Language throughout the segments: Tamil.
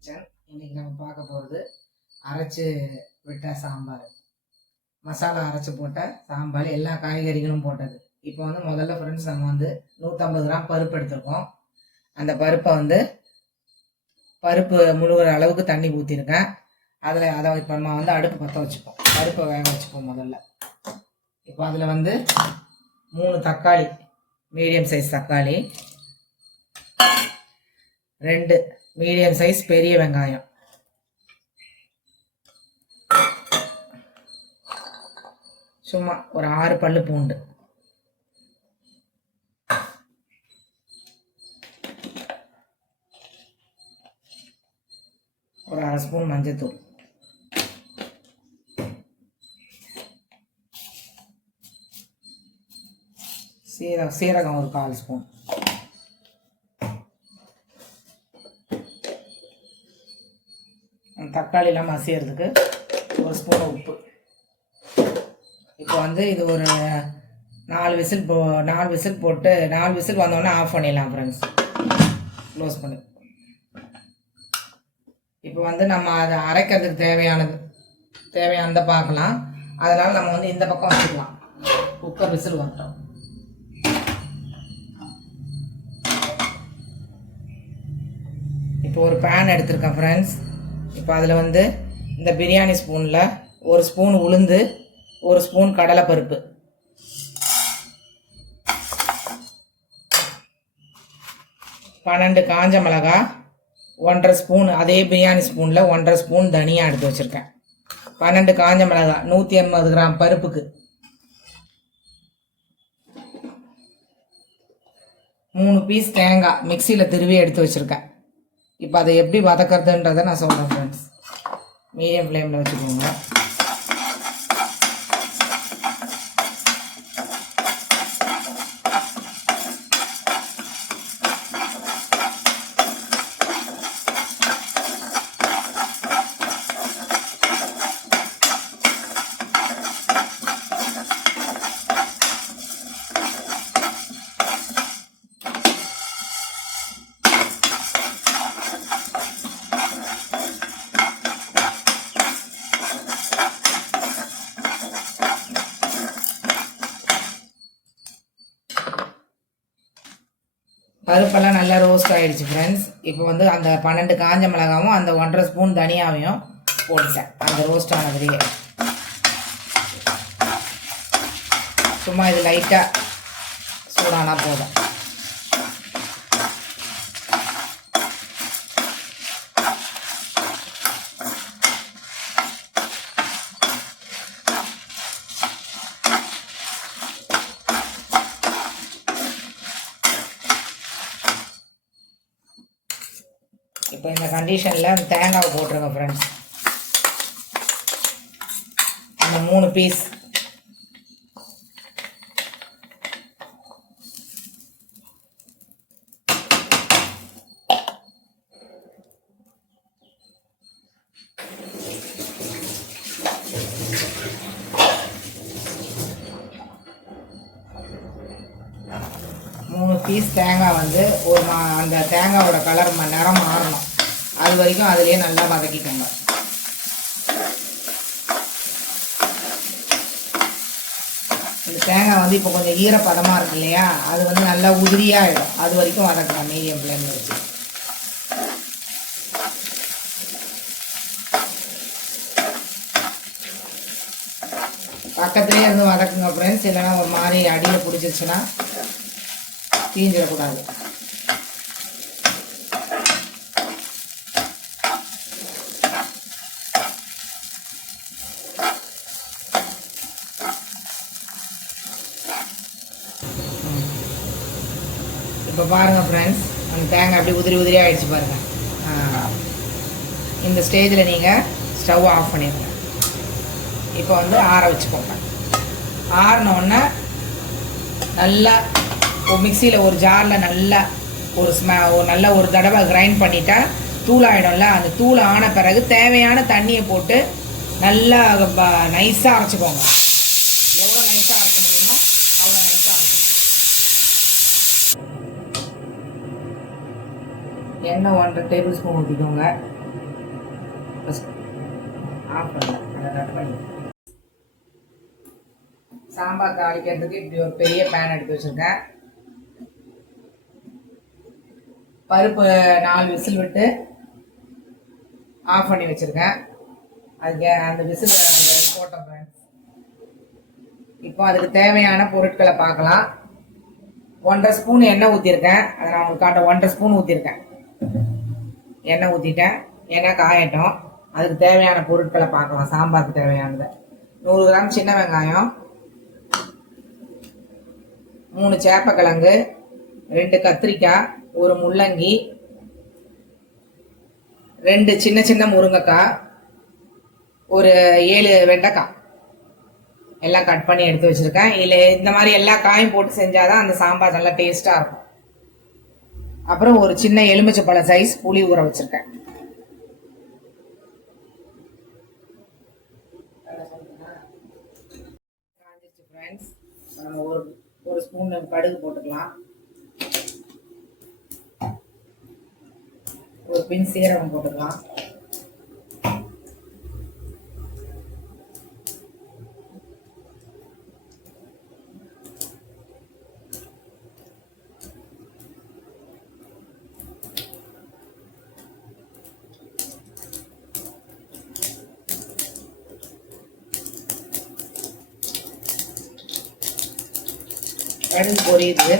கிச்சன். இன்றைக்கி நம்ம பார்க்க போகிறது அரைச்சி விட்ட சாம்பார், மசாலா அரைச்சி போட்ட சாம்பார், எல்லா காய்கறிகளும் போட்டது. இப்போ வந்து முதல்ல ஃப்ரெண்ட்ஸ் நம்ம வந்து 150 கிராம் பருப்பு எடுத்துருக்கோம். அந்த பருப்பை பருப்பு முழுகிற அளவுக்கு தண்ணி ஊற்றிருக்கேன். அதை இப்போ நம்ம வந்து அடுப்பு பற்ற வச்சுப்போம், பருப்பை வேக வச்சுப்போம் முதல்ல. இப்போ அதில் 3 தக்காளி, மீடியம் சைஸ் தக்காளி, 2 மீடியம் சைஸ் பெரிய வெங்காயம், சும்மா ஒரு 6 பல்லு பூண்டு, ஒரு 1/2 ஸ்பூன் மஞ்சள்தூள், சீரகம் ஒரு 1/4 ஸ்பூன், தக்காளிலாம் மசியறதுக்கு 1 ஸ்பூன் உப்பு. இப்போ வந்து இது ஒரு 4 விசில் போட்டு 4 விசில் வந்தோடனே ஆஃப் பண்ணிடலாம் ஃப்ரெண்ட்ஸ், க்ளோஸ் பண்ணி. இப்போ வந்து நம்ம அதை அரைக்கிறதுக்கு தேவையானதை பார்க்கலாம். அதனால் நம்ம வந்து இந்த பக்கம் வச்சுக்கலாம். குக்கர் விசில் வந்துட்டோம். இப்போ ஒரு பேன் எடுத்திருக்கேன் ஃப்ரெண்ட்ஸ். இப்போ அதில் வந்து இந்த பிரியாணி ஸ்பூனில் 1 ஸ்பூன் உளுந்து, 1 ஸ்பூன் கடலைப்பருப்பு, 12 காஞ்ச மிளகாய், 1/2 ஸ்பூன், அதே பிரியாணி ஸ்பூனில் 1/2 ஸ்பூன் தனியா எடுத்து வச்சுருக்கேன். 12 காஞ்ச மிளகாய், 180 கிராம் பருப்புக்கு, 3 பீஸ் தேங்காய் மிக்சியில் திருவி எடுத்து வச்சுருக்கேன். இப்போ அதை எப்படி வதக்கிறதுன்றதை நான் சொல்கிறேன் ஃப்ரெண்ட்ஸ். மீடியம் ஃப்ளேமில் வச்சுக்கோங்க. பருப்பெல்லாம் நல்லா ரோஸ்ட் ஆகிடுச்சு ஃப்ரெண்ட்ஸ். இப்போ வந்து அந்த 12 காஞ்ச மிளகாவும் அந்த 1/2 ஸ்பூன் தனியாவையும் போட்டுட்டேன் அந்த ரோஸ்ட் ஆனதுலேயே. சும்மா இது லைட்டாக சூடானா போதும். இப்போ இந்த கண்டிஷனில் அந்த தேங்காவை போட்டுருங்க ஃப்ரெண்ட்ஸ். அந்த 3 பீஸ் தேங்காய் வந்து அந்த தேங்காயோட கலர் நிறம் மாறணும், அது வரைக்கும் அதுலேயே நல்லா வதக்கிக்கோங்க. இந்த தேங்காய் வந்து இப்போ கொஞ்சம் ஈரப்பதமாக இருக்கு இல்லையா, அது வந்து நல்லா உதிரியாகிடும். அது வரைக்கும் வதக்கலாம் மீடியம் ஃப்ளேமில் வச்சு. பக்கத்துலேயே இருந்து வதக்குங்க ஃப்ரெண்ட்ஸ், இல்லைன்னா ஒரு மாதிரி அடியில் பிடிச்சிருச்சுன்னா தீஞ்சிடக்கூடாது. இப்போ பாருங்கள் ஃப்ரெண்ட்ஸ், அந்த தேங்காய் அப்படி உதிரி ஆகிடுச்சு பாருங்கள். இந்த ஸ்டேஜில் நீங்கள் ஸ்டவ் ஆஃப் பண்ணிடுங்க. இப்போ வந்து ஆற வச்சுக்கோங்க. ஆறினோடனே நல்லா மிக்சியில் ஒரு ஜாரில் நல்லா நல்ல ஒரு தடவை கிரைண்ட் பண்ணிட்டா தூளாகிடும்ல. அந்த தூள் ஆன பிறகு தேவையான தண்ணியை போட்டு நல்லா நைஸாக அரைச்சிக்கோங்க. எவ்வளோ நைஸாக அரைக்க முடியுமோ அவ்வளோ நைஸாக அரைச்சிக்கோங்க. எண்ணெய் 1.5 டேபிள் ஸ்பூன் ஊற்றிக்கோங்க. ஆஃப் பண்ணலாம். அதை கட் பண்ணி சாம்பார் தாளிக்கிறதுக்கு இப்படி ஒரு பெரிய பேன் எடுத்து வச்சுருக்கேன். பருப்பு 4 விசில் விட்டு ஆஃப் பண்ணி வச்சுருக்கேன். அதுக்கு அந்த விசில் அந்த போட்டோம் ஃப்ரெண்ட்ஸ். இப்போ அதுக்கு தேவையான பொருட்களை பார்க்கலாம். 1.5 ஸ்பூன் எண்ணெய் ஊற்றிருக்கேன். அதை நான் உங்களுக்கு காட்ட 1.5 ஸ்பூன் ஊற்றிருக்கேன். எண்ணெய் ஊற்றிட்டேன். எண்ணெய் காயட்டும். அதுக்கு தேவையான பொருட்களை பார்க்கலாம். சாம்பாருக்கு தேவையானது 100 கிராம் சின்ன வெங்காயம், 3 சேப்பக்கிழங்கு, 2 கத்திரிக்காய், 1 முள்ளங்கி, 2 சின்ன சின்ன முருங்கைக்காய், ஒரு 7 வெண்டைக்காய் எல்லாம் கட் பண்ணி எடுத்து வச்சுருக்கேன். இல்லை இந்த மாதிரி எல்லா காயும் போட்டு செஞ்சாதான் அந்த சாம்பார் நல்லா டேஸ்ட்டாக இருக்கும். அப்புறம் ஒரு சின்ன எலுமிச்சைப்பழ சைஸ் புளி ஊற வச்சுருக்கேன். ஃப்ரெண்ட்ஸ், நம்ம ஒரு ஸ்பூன் கடுகு போட்டுக்கலாம். ஒரு பின் சீரகம் போட்டுக்கலாம். கடுகு பொரியுது.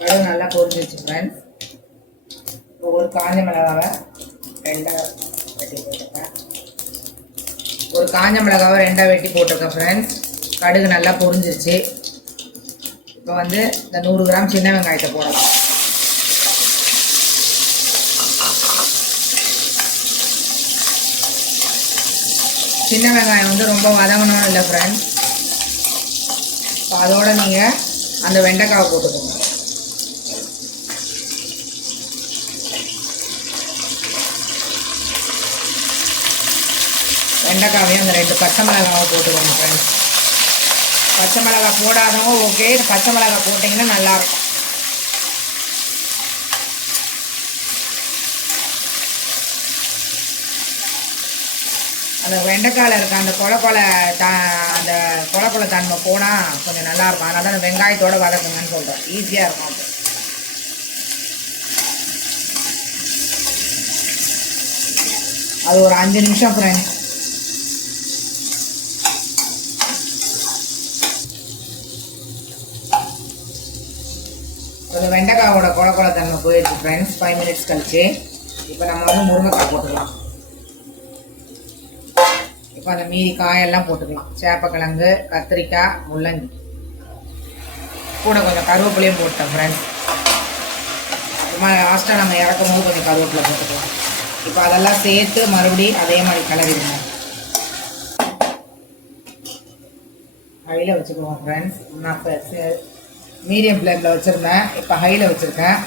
கடுகு நல்லா பொரிஞ்சிச்சு ஃப்ரெண்ட்ஸ். ஒரு காஞ்ச மிளகாவை 2 வெட்டி போட்டிருக்கேன். ஒரு காஞ்ச மிளகாவை 2 வெட்டி போட்டிருக்கேன் ஃப்ரெண்ட்ஸ். கடுகு நல்லா பொரிஞ்சிச்சு. இப்போ வந்து இந்த 100 கிராம் சின்ன வெங்காயத்தை போடலாம். சின்ன வெங்காயம் வந்து ரொம்ப வதங்கணும்னு இல்லை ஃப்ரெண்ட்ஸ். இப்போ அதோட நீங்கள் அந்த வெண்டைக்காவை போட்டுக்கோங்க. வெண்டைக்காவையும் அந்த 2 பச்சை மிளகாவை போட்டுக்கோங்க ஃப்ரெண்ட்ஸ். பச்சை மிளகாய் போடாதவங்க ஓகே, பச்சை மிளகாய் போட்டிங்கன்னா நல்லாயிருக்கும். அந்த வெண்டைக்காயில் இருக்க அந்த அந்த கொலை தன்மை போனால் கொஞ்சம் நல்லாயிருக்கும். அதனால தான் அந்த வெங்காயத்தோடு வதக்குங்கன்னு சொல்கிறேன். ஈஸியாக இருக்கும். அது ஒரு 5 நிமிஷம் ஃப்ரெண்ட்ஸ். அந்த வெண்டைக்காயோட கொலை தன்மை போயிடுச்சு ஃப்ரெண்ட்ஸ். 5 மினிட்ஸ் கழிச்சு இப்போ நம்ம வந்து முருங்கைக்காய் போட்டுக்கலாம். இப்போ அந்த மீதி காயெல்லாம் போட்டுக்கலாம். சேப்பக்கிழங்கு, கத்திரிக்காய், முள்ளங்கி, கூட கொஞ்சம் கருவேப்பிலையும் போட்டேன் ஃப்ரெண்ட்ஸ். அப்புறமா லாஸ்ட்டாக நம்ம இறக்கும் போது கொஞ்சம் கருவேப்பிலை போட்டுக்கலாம். இப்போ அதெல்லாம் சேர்த்து மறுபடியும் அதே மாதிரி கிளறிடுங்க. ஹையில் வச்சுக்குவோம் ஃப்ரெண்ட்ஸ். நான் மீடியம் ஃப்ளேமில் வச்சுருந்தேன். இப்போ ஹையில் வச்சுருக்கேன்.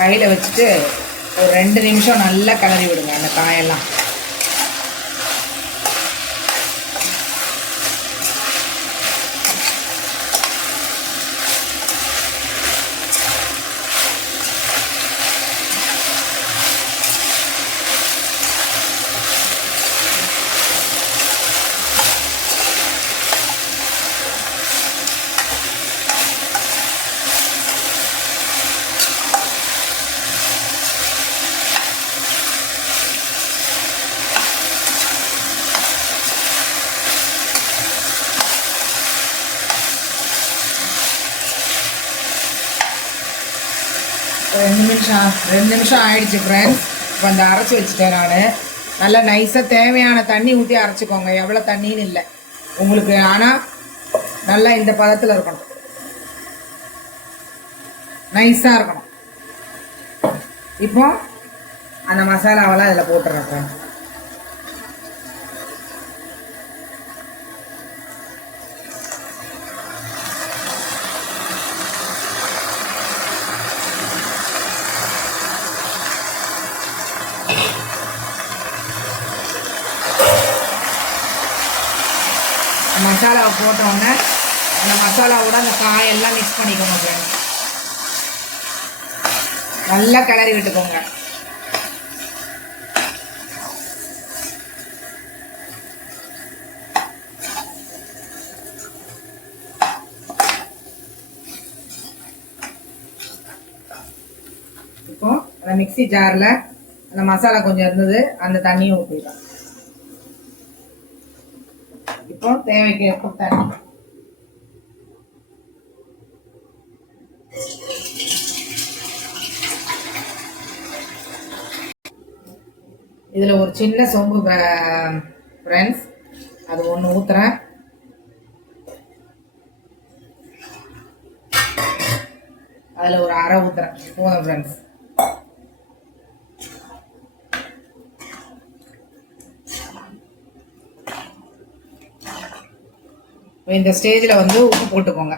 ஹையில் வச்சுட்டு ஒரு 2 நிமிஷம் நல்லா கிளறி விடுங்க அந்த காயெல்லாம். ரெண்டு நிமிஷம் ஆயிடுச்சு ஃப்ரெண்ட்ஸ். இப்போ அந்த அரைச்சி வச்சுட்டேன் நான். நல்லா நைஸாக தேவையான தண்ணி ஊற்றி அரைச்சிக்கோங்க. எவ்வளோ தண்ணின்னு இல்லை உங்களுக்கு, ஆனால் நல்லா இந்த பதத்தில் இருக்கணும். நைஸாக இருக்கணும். இப்போ அந்த மசாலாவெல்லாம் இதில் போட்டுறேன் ஃப்ரெண்ட்ஸ். மசாலாவை போட்டோன்னே அந்த மசாலாவோட அந்த காயெல்லாம் மிக்ஸ் பண்ணிக்கோங்க ஃப்ரெண்ட்ஸ். நல்லா கிளறி விட்டுக்கோங்க. அந்த மிக்ஸி ஜாரில் அந்த மசாலா கொஞ்சம் இருந்தது, அந்த தண்ணியும் ஊற்றிடலாம். இப்போ தேவைக்கு தண்ணி. இதில் ஒரு சின்ன சொம்பு ஃப்ரெண்ட்ஸ், அது ஒன்று ஊற்றுறேன். அதில் ஒரு அரை ஊற்றுறேன் போதும் ஃப்ரெண்ட்ஸ். இந்த ஸ்டேஜில் வந்து உப்பு போட்டுக்கோங்க.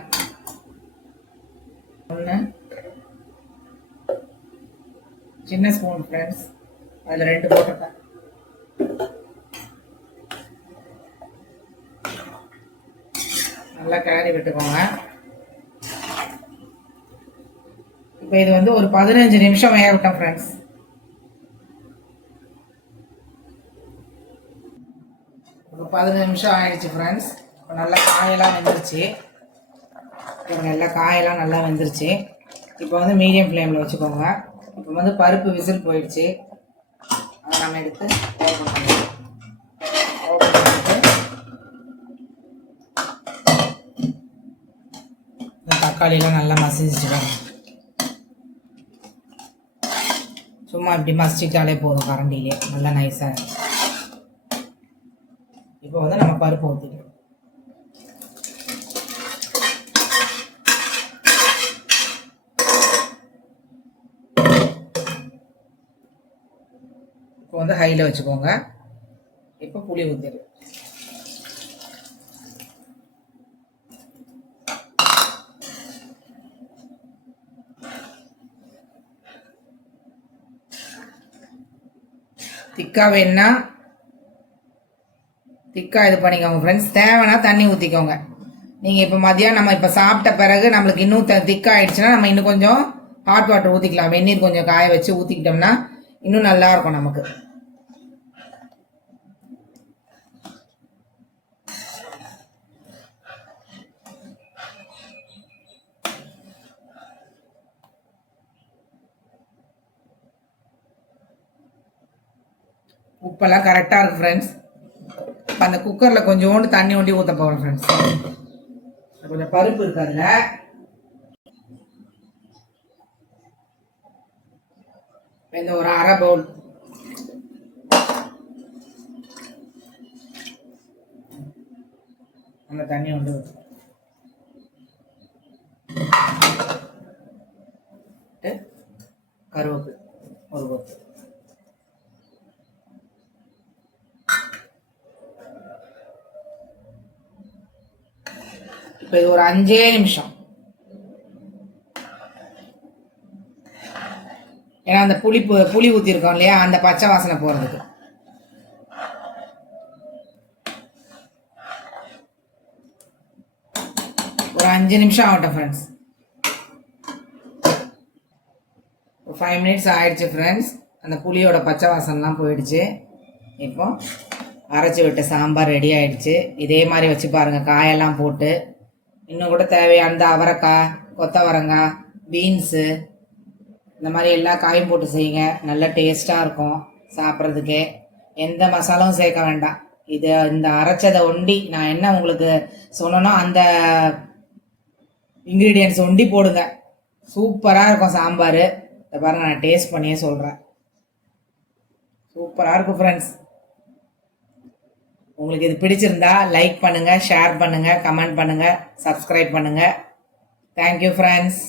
ஒன்று சின்ன ஸ்பூன் ஃப்ரெண்ட்ஸ், அதில் 2 போட்டுருக்கேன். நல்லா கிளறி விட்டுக்கோங்க. இப்போ இது வந்து ஒரு 15 நிமிஷம் வேக விட்டோம் ஃப்ரெண்ட்ஸ். ஒரு 15 நிமிஷம் ஆயிடுச்சு ஃப்ரெண்ட்ஸ். இப்போ நல்லா காயெல்லாம் வெந்துருச்சு. எல்லாம் காயெல்லாம் நல்லா வெந்துருச்சு. இப்போ வந்து மீடியம் ஃப்ளேமில் வச்சுக்கோங்க. இப்போ வந்து பருப்பு விசில் போயிடுச்சு. அதை நம்ம எடுத்து ஓப்பன் பண்ணிட்டு தக்காளியெல்லாம் நல்லா மசிச்சுக்கோங்க. சும்மா இப்படி மசிச்சுட்டாலே போதும், கரண்டிலே நல்லா நைஸாக. இப்போ வந்து நம்ம பருப்பு ஊற்றிக்கலாம். இப்போ வந்து ஹையில் வச்சுக்கோங்க. இப்போ புளி ஊற்றிடும். திக்கா வேணுன்னா திக்கா இது பண்ணிக்கோங்க ஃப்ரெண்ட்ஸ். தேவைன்னா தண்ணி ஊற்றிக்கோங்க. நீங்கள் இப்போ மதியம் நம்ம இப்போ சாப்பிட்ட பிறகு நம்மளுக்கு இன்னும் திக்கா ஆயிடுச்சுன்னா நம்ம இன்னும் கொஞ்சம் ஹாட் வாட்டர் ஊற்றிக்கலாம். வெந்நீர் கொஞ்சம் காய வச்சு ஊற்றிக்கிட்டோம்னா இன்னும் நல்லா இருக்கும் நமக்கு. உப்பெல்லாம் கரெக்டாக இருக்குது ஃப்ரெண்ட்ஸ். இப்போ அந்த குக்கரில் கொஞ்சோண்டு தண்ணி ஒண்டி ஊற்ற போகிறோம் ஃப்ரெண்ட்ஸ். கொஞ்சம் பருப்பு இருக்கு, அதில் இந்த ஒரு அரை பவுல் அந்த தண்ணி ஒன்று கருவேப்பிலை ஒரு கொத்து. இப்போ இது ஒரு 5 நிமிஷம். ஏன்னா அந்த புளி ஊற்றிருக்கோம் இல்லையா, அந்த பச்சை வாசனை போகிறதுக்கு. ஒரு 5 நிமிஷம் ஆகட்டும் ஃப்ரெண்ட்ஸ். 5 மினிட்ஸ் ஆயிடுச்சு ஃப்ரெண்ட்ஸ். அந்த புளியோட பச்சை வாசனைலாம் போயிடுச்சு. இப்போ அரைச்சி விட்ட சாம்பார் ரெடி ஆயிடுச்சு. இதே மாதிரி வச்சு பாருங்கள், காயெல்லாம் போட்டு. இன்னும் கூட தேவையான அவரைக்காய், கொத்தவரங்காய், பீன்ஸு, இந்த மாதிரி எல்லா காயும் போட்டு செய்யுங்க. நல்ல டேஸ்ட்டாக இருக்கும் சாப்பிட்றதுக்கே. எந்த மசாலாவும் சேர்க்க வேண்டாம். இது இந்த அரைச்சதை ஒண்டி நான் என்ன உங்களுக்கு சொன்னனோ அந்த இன்க்ரீடியன்ட்ஸ் ஒண்டி போடுங்க. சூப்பராக இருக்கும் சாம்பார். இதை பாருங்க, நான் டேஸ்ட் பண்ணியே சொல்கிறேன். சூப்பராக இருக்கும் ஃப்ரெண்ட்ஸ். உங்களுக்கு இது பிடிச்சிருந்தா லைக் பண்ணுங்கள், ஷேர் பண்ணுங்கள், கமெண்ட் பண்ணுங்கள், சப்ஸ்கிரைப் பண்ணுங்கள். Thank you friends.